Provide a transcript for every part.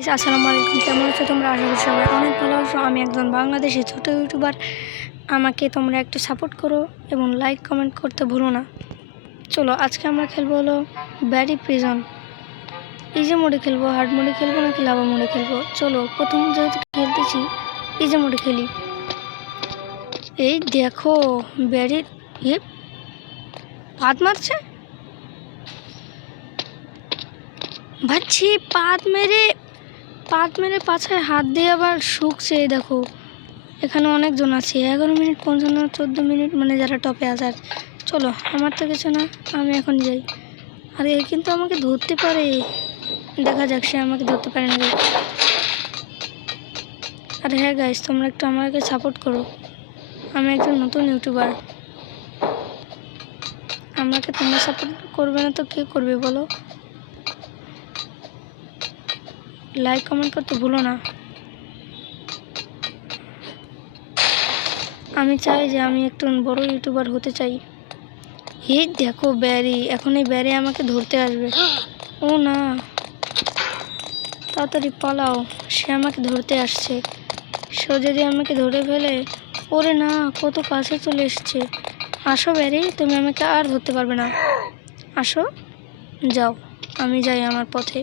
আসসালামু আলাইকুম, কেমন আছো তোমরা? আশা করি সবাই অনেক ভালো আছো। আমি একজন বাংলাদেশি ছোট ইউটিউবার। আমাকে তোমরা একটু সাপোর্ট করো এবং লাইক কমেন্ট করতে ভুলো না। চলো আজকে আমরা খেলবো হলো ব্যারি প্রিজন। ইজি মোডে খেলবো, হার্ড মোডে খেলবো নাকি লাভা মোডে খেলবো? চলো প্রথম যেহেতু খেলতেছি ইজি মোডে খেলি। এই দেখো ব্যারির পাত মারছে, ভাবছি পাত মেরে পাছায় হাত দিয়ে আবার শুকছে। দেখো এখানে অনেকজন আছে, 11 মিনিট 55 14 মিনিট, মানে যারা টপে আছে। আর চলো আমার তো কিছু না, আমি এখন যাই। আর এ কিন্তু আমাকে ধরতে পারে, দেখা যাক সে আমাকে ধরতে পারে না। আর হ্যাঁ গাইস, তোমরা একটু আমাকে সাপোর্ট করো, আমি একজন নতুন ইউটিউবার। আমাকে তোমরা সাপোর্ট করবে না তো কে করবে বলো? লাইক কমেন্ট করতে ভুলো না। আমি চাই যে আমি একটু বড় ইউটিউবার হতে চাই। এই দেখো ব্যারি, এখন এই ব্যারি আমাকে ধরতে আসবে। ও না, তাড়াতাড়ি পালাও, সে আমাকে ধরতে আসছে। সে যদি আমাকে ধরে ফেলে, ওরে না, কত কাছে চলে এসছে। আসো ব্যারি, তুমি আমাকে আর ধরতে পারবে না। আসো, যাও, আমি যাই আমার পথে।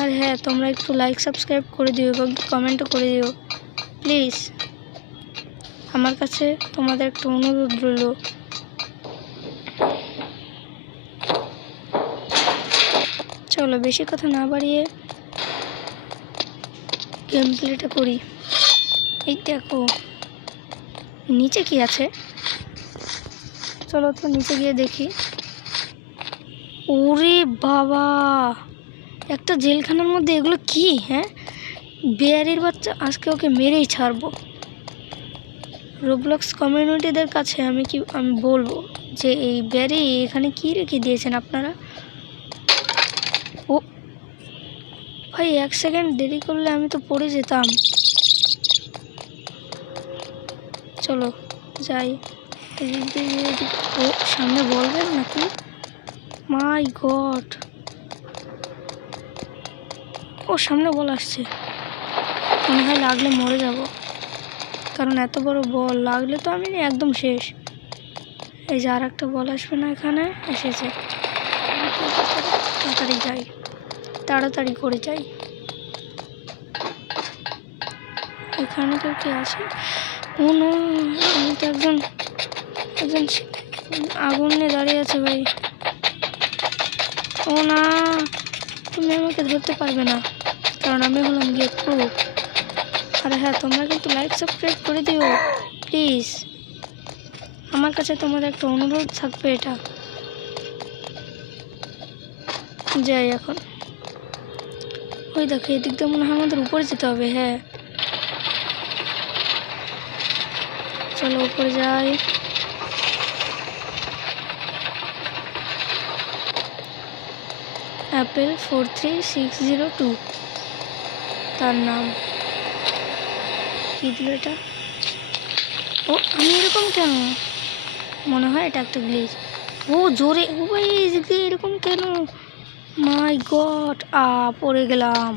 আর হ্যাঁ, তোমরা একটু লাইক সাবস্ক্রাইব করে দিও এবং কমেন্টও করে দিও প্লিজ। আমার কাছে তোমাদের একটু অনুরোধ রইল। চলো বেশি কথা না বাড়িয়ে গেম প্লেটা করি। এই দেখো নিচে কি আছে, চলো তো নিচে গিয়ে দেখি। ওরে বাবা, একটা জেলখানার মধ্যে এগুলো কি? হ্যাঁ, বেয়ারির বাচ্চা, আজকে ওকে মেরেই ছাড়বো। রোবলক্স কমিউনিটিদের কাছে আমি বলবো যে এই বেয়ারি এখানে কি রেখে দিয়েছেন আপনারা? ও ভাই, 1 সেকেন্ড দেরি করলে আমি তো পড়ে যেতাম। চলো যাই। ও সামনে বলবেন নাকি? মাই গড, ও সামনে বল আসছে। মনে হয় লাগলে মরে যাব, কারণ এত বড় বল লাগলে তো আমি একদম শেষ। এই যে আর একটা বল আসবে না, এখানে এসেছে। তাড়াতাড়ি যাই, তাড়াতাড়ি করে যাই। এখানে কেউ কি আছে? ও না, আমি তো একজন আগুন নিয়ে দাঁড়িয়ে আছে ভাই। ও না, তুমি আমাকে ধরতে পারবে না, কারণ আমি হলাম গিয়ে প্রো। আর হ্যাঁ, তোমরা কিন্তু লাইক সাবস্ক্রাইব করে দিও প্লিজ। আমার কাছে তোমাদের একটা অনুরোধ থাকবে এটা। যাই এখন। ওই দেখো এদিক দিয়ে মনে হয় আমাদের উপরে যেতে হবে। হ্যাঁ চলো উপরে যাই। অ্যাপেল 43602 তার নাম। কি দিল এটা? ও আমি এরকম কেন? মনে হয় এটা একটা গ্লিচ। ও জোরে, ও ভাই এদিক দিয়ে এরকম কেন? মাই গড, পড়ে গেলাম।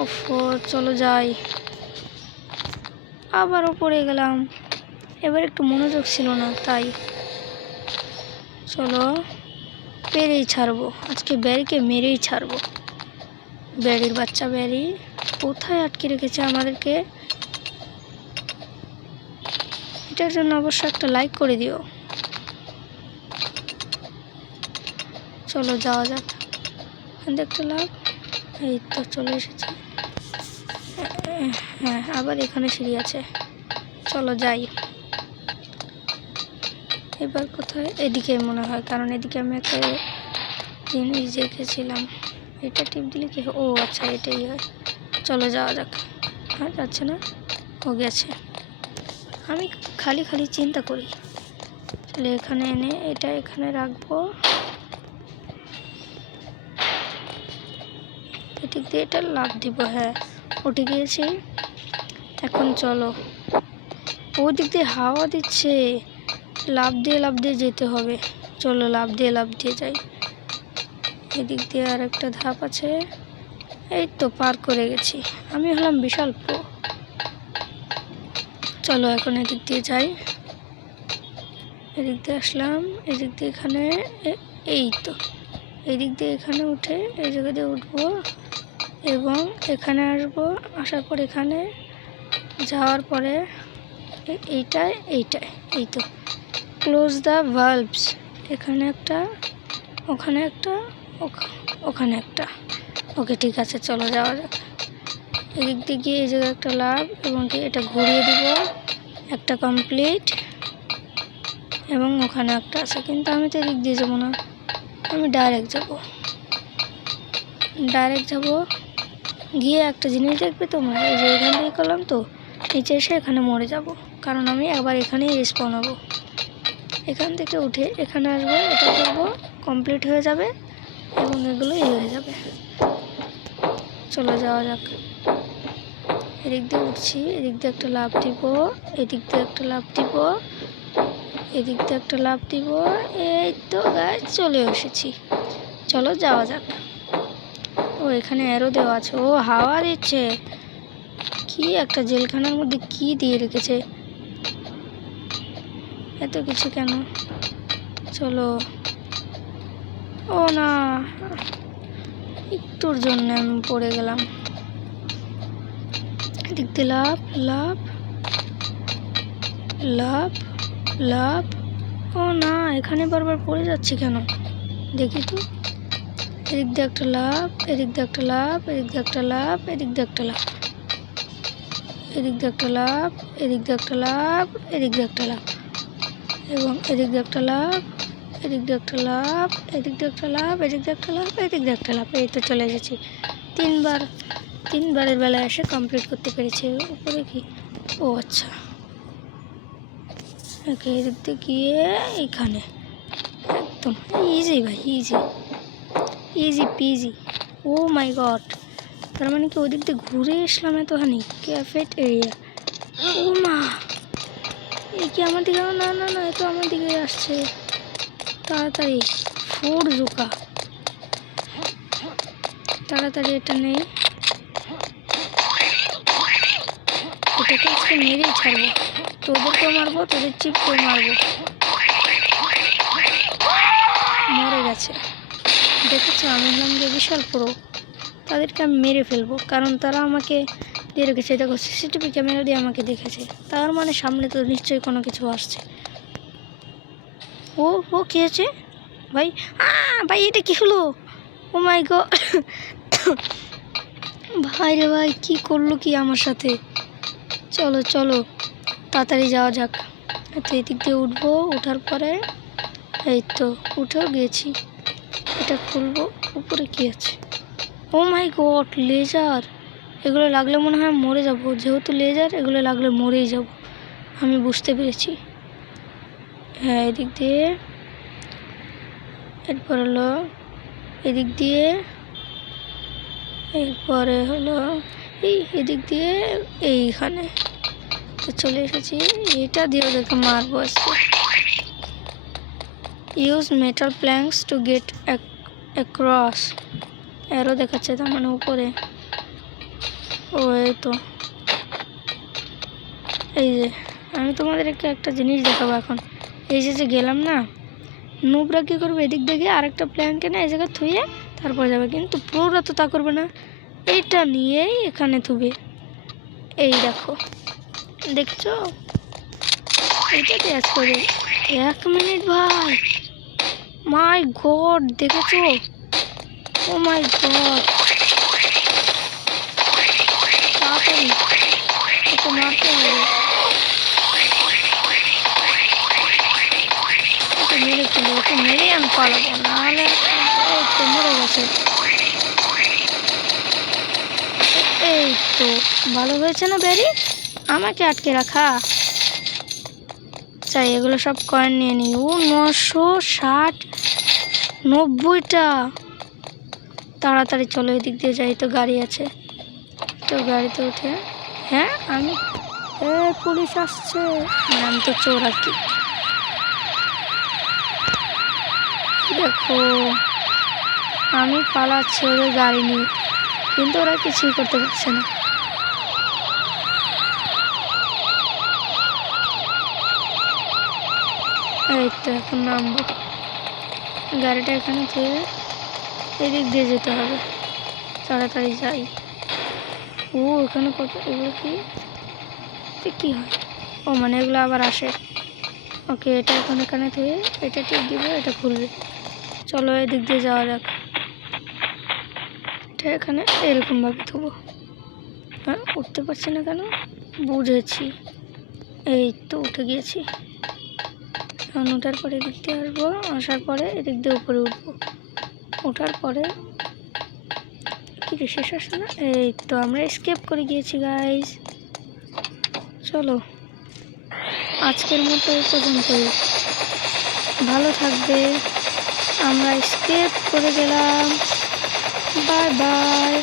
ওফ, চলো যাই। আবারও পড়ে গেলাম, এবার একটু মনোযোগ ছিল না তাই। চলো পেরেই ছাড়বো, আজকে ব্যারিকে মেরেই ছাড়বো। ব্যারির বাচ্চা ব্যারি কোথায় আটকে রেখেছে আমাদেরকে? এটার জন্য অবশ্য একটা লাইক করে দিও। চলো যাওয়া যাক, একটা লাভ। এই তো চলে এসেছে। হ্যাঁ আবার এখানে সিঁড়ি আছে, চলো যাই। এবার কোথায়? এদিকে মনে হয়, কারণ এদিকে আমি একটা জিনিস দেখেছিলাম। এটা টিপ দিলে কি? ও আচ্ছা, এটাই হয়। চলো যাওয়া যাক। আর যাচ্ছে না, ও গেছে। আমি খালি খালি চিন্তা করি। তাহলে এখানে এনে এটা এখানে রাখবো, এদিক দিয়ে এটা লাভ দিব। হ্যাঁ উঠে গিয়েছি। এখন চলো, ওই দিক দিয়ে হাওয়া দিচ্ছে, লাভ দিয়ে যেতে হবে। চলো লাভ দিয়ে যাই। এদিক দিয়ে আর একটা ধাপ আছে, এই তো পার করে গেছি, আমি হলাম বিশাল প্রো। চলো এখন এদিক দিয়ে যাই, এদিক দিয়ে আসলাম, এদিক দিয়ে এখানে, এই তো এদিক দিয়ে এখানে উঠে এই জায়গা দিয়ে উঠবো এবং এখানে আসবো, আসার পর এখানে যাওয়ার পরে এইটায় এই তো ক্লোজ দ্য ভালভস, এখানে একটা, ওখানে একটা, ওখানে একটা। ওকে ঠিক আছে, চলো যাওয়া যাক। এদিক দিয়ে গিয়ে এই জায়গায় একটা লাভ এবং এটা ঘুরিয়ে দিব, একটা কমপ্লিট। এবং ওখানে একটা আছে, কিন্তু আমি তো এদিক দিয়ে যাবো না, আমি ডাইরেক্ট যাব গিয়ে একটা জিনিস দেখবে তোমরা, এই যে এখান থেকে করলাম তো নিচে এসে এখানে মরে যাব, কারণ আমি আবার এখানেই রেসপন হবো। এখান থেকে উঠে এখানে আসবো, এটা করবো, কমপ্লিট হয়ে যাবে এবং এগুলো হয়ে যাবে। চলো যাওয়া যাক। এদিক দিয়ে উঠছি, এদিক দিয়ে একটা লাফ দিব, এদিক দিয়ে একটা লাফ দিব, এদিক দিয়ে একটা লাফ দিব, এই তো গাইস চলে এসেছি। চলো যাওয়া যাক। ও এখানে অ্যারো দেওয়া আছে, ও হাওয়া দিচ্ছে, কি একটা জেলখানার মধ্যে কি দিয়ে রেখেছে, এত কিছু কেন। চলো, ও না, একটুর জন্য আমি পড়ে গেলাম। এদিক দিয়ে লাভ লাভ লাভ লাভ, ও না, এখানে বারবার পড়ে যাচ্ছি কেন দেখি তো। এদিক দিয়ে একটা লাভ, এদিক দিয়ে একটা লাভ, এদিক দিয়ে একটা লাভ, এদিক দিয়ে একটা লাভ, এদিক দিয়ে একটা লাভ, এদিক দিয়ে একটা লাভ, এদিক দিয়ে একটা লাভ এবং এদিক দিয়ে একটা লাভ, এদিক দিয়ে একটা লাভ, এদিক দিয়ে একটা লাভ, এদিক দিয়ে একটা লাভ, এদিক দিয়ে একটা লাভ। এই তো চলে এসেছি, তিনবারের বেলায় এসে কমপ্লিট করতে পেরেছি। উপরে কি, ও আচ্ছা, ওকে এদিক দিয়ে গিয়ে এখানে একদম ইজি ভাই, ইজি পিজি। ও মাই গড, তার মানে কি ওদিক দিয়ে ঘুরে আসলাম এতখানি, ক্যাফেট এরিয়া। ও মা, এ কি আমার দিকে, না না না, এ তো আমার দিকে আসছে, তাড়াতাড়ি ফুড জুকা, তাড়াতাড়ি এটা নেই, এটাকে আজকে মেরেই ছাড়বো, তোদেরকেও মারবো, তোদের চিপকেও মারবো। মরে গেছে, দেখেছো আমি হলাম যে বিশাল প্রো, তাদেরকে আমি মেরে ফেলবো, কারণ তারা আমাকে দিয়ে রেখেছে। দেখো সিসিটিভি ক্যামেরা দিয়ে আমাকে দেখেছে, তার মানে সামনে তো নিশ্চয়ই কোনো কিছু আসছে। ও ও কী হয়েছে ভাই, ভাই এটা কি হলো, ও মাই গড, ভাই রে ভাই কি করলো কি আমার সাথে। চলো চলো তাড়াতাড়ি যাওয়া যাক। তো এদিক দিয়ে উঠবো, ওঠার পরে এই তো উঠেও গিয়েছি, এটা খুলবো, উপরে কি আছে, ও মাই গড লেজার, এগুলো লাগলে মনে হয় মরে যাব, যেহেতু লেজার এগুলো লাগলে মরেই যাব, আমি বুঝতে পেরেছি। হ্যাঁ এদিক দিয়ে, এরপর হলো এদিক দিয়ে, এরপরে হলো এদিক দিয়ে এইখানে, তো চলে এসেছি। এটা দিয়ে ওদেরকে মারবো আজকে। Use metal planks to get across, arrow দেখাচ্ছে তার মানে উপরে। ও এই তো, এই যে আমি তোমাদেরকে একটা জিনিস দেখাবো এখন। এই যে গেলাম না, নুবরা কী করবে, এদিক দিয়ে আরেকটা প্ল্যাঙ্ক এনে এই জায়গায় থুয়ে তারপর যাবে, কিন্তু প্রোরা তো তা করবে না, এইটা নিয়েই এখানে থুবে। এই দেখো, দেখছো, এইটাতে আজ করে 1 মিনিট ভাই, মাই গড দেখেছো, ও মাই গড, তাড়াতাড়ি ওকে মারতে হবে, ওকে মেরে ফেলো, ওকে মেরে আমি পালাবো, নাহলে তো মরে গেছে। এই তো ভালো হয়েছে না ব্যারি, আমাকে আটকে রাখা। চাই এগুলো সব কয়েন নিয়ে নিই। ও 960, 90টা, তাড়াতাড়ি চলো এদিক দিয়ে যাই, তো গাড়ি আছে, তো গাড়িতে উঠে, হ্যাঁ আমি, পুলিশ আসছে, আমি তো চোর আর কি। দেখো আমি পালাচ্ছি ওদের গাড়ি নিয়ে, কিন্তু ওরা কিছুই করতে পারছে না। এই তো এখন নামবো, গাড়িটা এখানে থুয়ে এদিক দিয়ে যেতে হবে, তাড়াতাড়ি যাই। ও এখানে কত, এগুলো কি হয়? ও মানে এগুলো আবার আসে। ওকে, এটা এখন এখানে থুয়ে এটা টিপ দিব, এটা খুলবে। চলো এদিক দিয়ে যাওয়া যাক। এটা এখানে এরকমভাবে থুবো। হ্যাঁ, উঠতে পারছি না কেন? বুঝেছি, এই তো উঠে গিয়েছি। এখন ওঠার পরে এদিক দিয়ে আসবো, আসার পরে এদিক দিয়ে উপরে উঠবো। ওঠার পরে কি শেষ আসছে না? এই তো আমরা স্কেপ করে গিয়েছি গাইস। চলো আজকের মতো এই পর্যন্তই, ভালো থাকবে। আমরা স্কেপ করে গেলাম, বাই বাই।